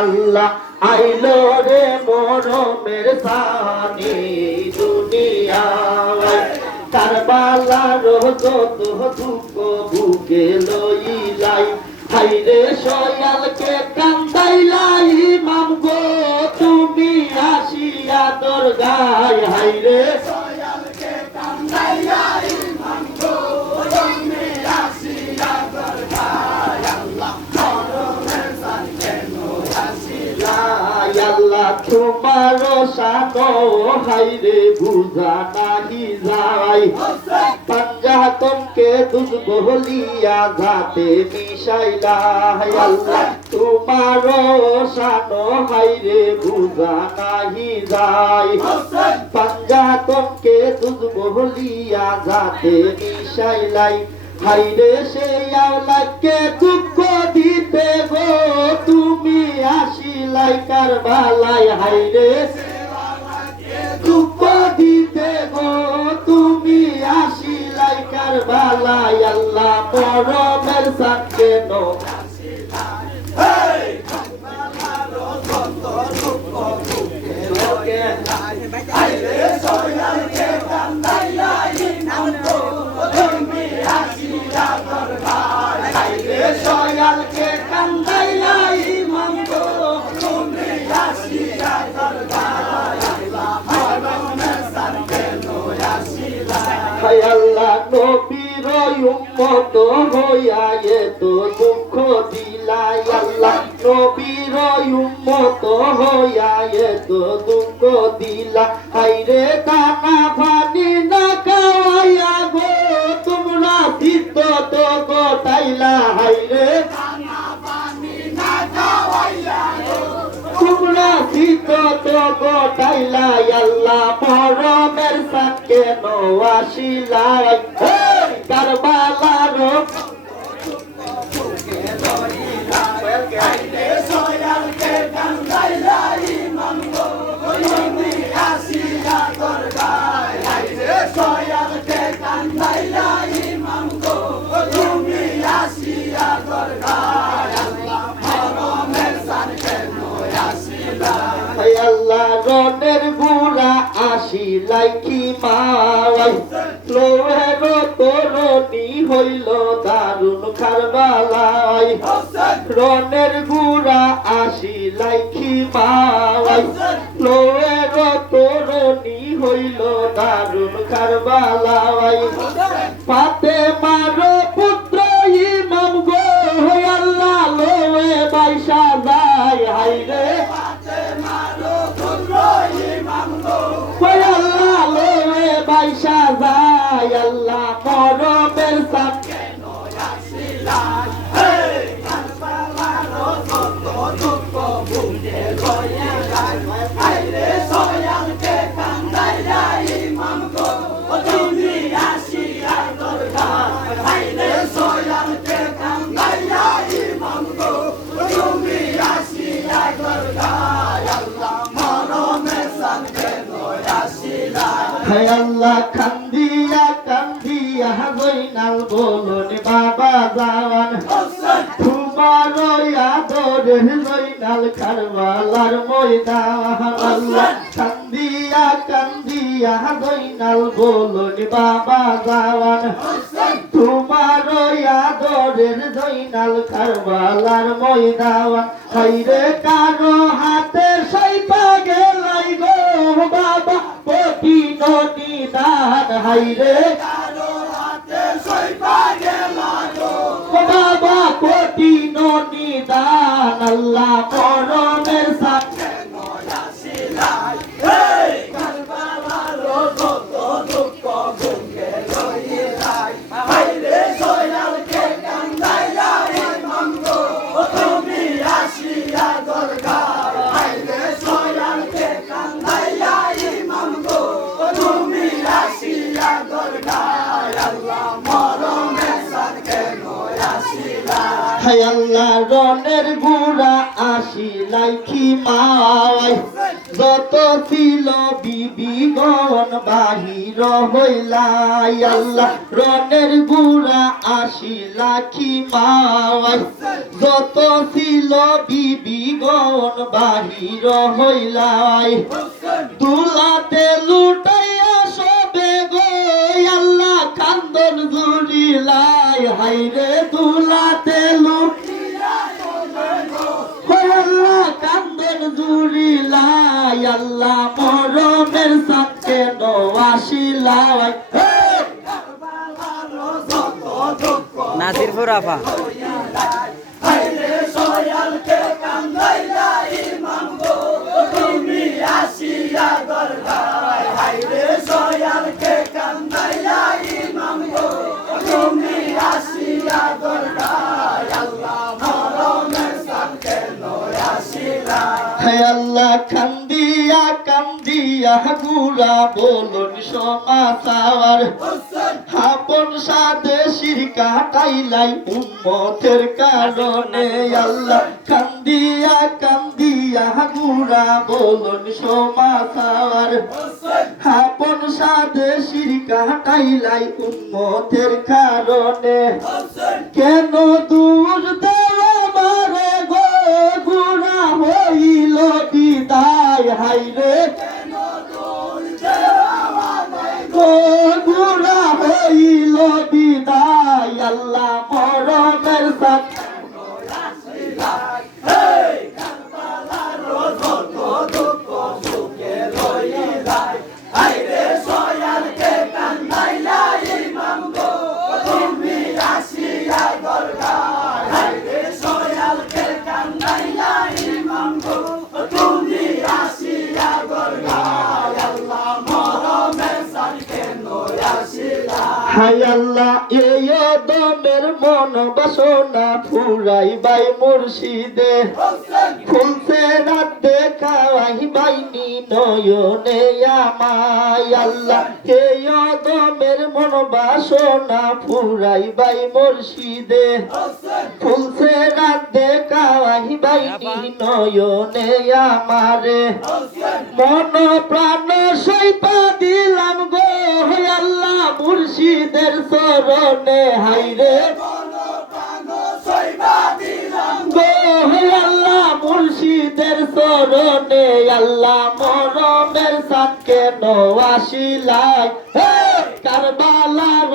আল্লাহ আইলো রে মরমের সানি দুনিয়ায় কারবালার যত দুঃখ বুকে লইলাই হাইরে সয়ালকে কান্দাইলাই ইমাম গো তুমি আসিয়া দরগায় হাইরে সয়ালকে কান্দাইলাই ইমাম গো তুমি আসিয়া দরগায় আল্লাহ মরমের সানি কেন আসিলাই আল্লাহ তোমার শানো হাইরে বুঝা নাহি যাই পাঞ্জাতনকে দুধ বহলিয়া যাতে মিশাইলা আল্লাহ তোমার শানো হাইরে বুঝা নাহি যাই পাঞ্জাতনকে দুধ বহলিয়া যাতে মিশাইলাই হাইরে সেই আওলাদকে দুঃখ দিতে গো তুমি আসিলাই কারবালায় হাইরে দুঃখ দিতে গো তুমি আসিলাই কারবালায় আল্লাহ মরমের সাথে নো আল্লাহ নবীর উম্মত হইয়া এত দুঃখ দিলাই আল্লাহ নবীর উম্মত হইয়া এত দুঃখ দিলা হাইরে দানা পানি না খাওয়াইয়া গো তোমরা চিত্ত তো গোটাইলা হাইরে দানা পানি না খাওয়াইয়া গো তোমরা চিত্ত তো গোটাইলা আল্লাহ মরমের সাথে নো আসিলাই কারবালার আল্লাহ রনের গুড়া আসিলাই কি মাওয়াই লোহের তরণী হইল দারুণ কারবালাই রনের গুড়া আসিলাই কি মাওয়াই লোহের তরণী হইল দারুণ কারবালাই পাতে মারো পুত্র ইমাম গো আল্লাহ লোহে বাইসা যায় হাইরে আল্লাহ লোহে বাইসা যায় আল্লাহ মরমের সাথে আল্লাহ কান্দিয়া কান্দিয়া জয়নাল বলনে বাবা জাওয়ান তোমার আদরের জয়নাল কারবালার ময়দান আল্লাহ কান্দিয়া কান্দিয়া জয়নাল বলনে বাবা জাওয়ান তোমার আদরের জয়নাল কারবালার ময়দান হাইরে কারো হাতে সাইপা গেলাই গো বাবা কঠিন নিদান হাইরে কারো হাতে সাইপা গেলাই গো বাবা কঠিন নিদান আল্লাহ মরমের সাথে নয়াসিলাই কারবালার যত দুঃখ বুকে লইলাই হাইরে সয়ালকে কান্দাইলা ইমাম গো তুমি আসিয়া দরগার হাইরে সয়ালকে কান্দাইলা ইমাম গো তুমি আসিয়া দরগার আল্লাহ মরমের সাথে নয়াসিলাই হায় আল্লাহ রনের গুড়া আসিলাই কি মাওয়াই যত ছিল বিবিগণ বাহির হইলাই আল্লাহ রনের গুড়া আসিলা কি মাওয়াই যত ছিল বিবিগণ বাহির হইলাই দুলাতে লুটাইয়া সবে গো আল্লাহ কান্দন জুড়িলাই হাইরে দুলাতে লুটিয়া আল্লাহ কান্দন জুড়িলাই আল্লাহ মরমের সাথে আসিলাই নাসির ফুরাফা আল্লাহ কান্দিয়া কান্দিয়া গুড়া বলুন সমাচার আপন সাথে শির কাটাইলাই উম্মতের কারণে আল্লাহ কান্দিয়া কান্দিয়া গুড়া বলুন সমাচার আপন সাথে শির কাটাইলাই উম্মতের কারণে কেন দূর দেওয়া মারে গো গুড়া হইল বিদায় হাইরে গো গুড়া হইল বিদায় আল্লাহ মরমের সাথে হায় আল্লাহ এই দমের মন বাসনা ফুরাইবাই মুর্শিদে খুলছে রাত দেখাই বাইনি নয়নে আমায় আল্লাহ এই দমের মন বাসনা ফুরাইবাই মুর্শিদে খুলছে রাত দেখাই বাইনি নয়নে আমারে মন প্রাণ সইপা দিলাম গো আল্লাহ মুর্শিদের চরণে হাইরে গো আল্লাহ মুর্শিদের চরণে আল্লাহ মরমের সাথ কেন আসিলাই কারবালার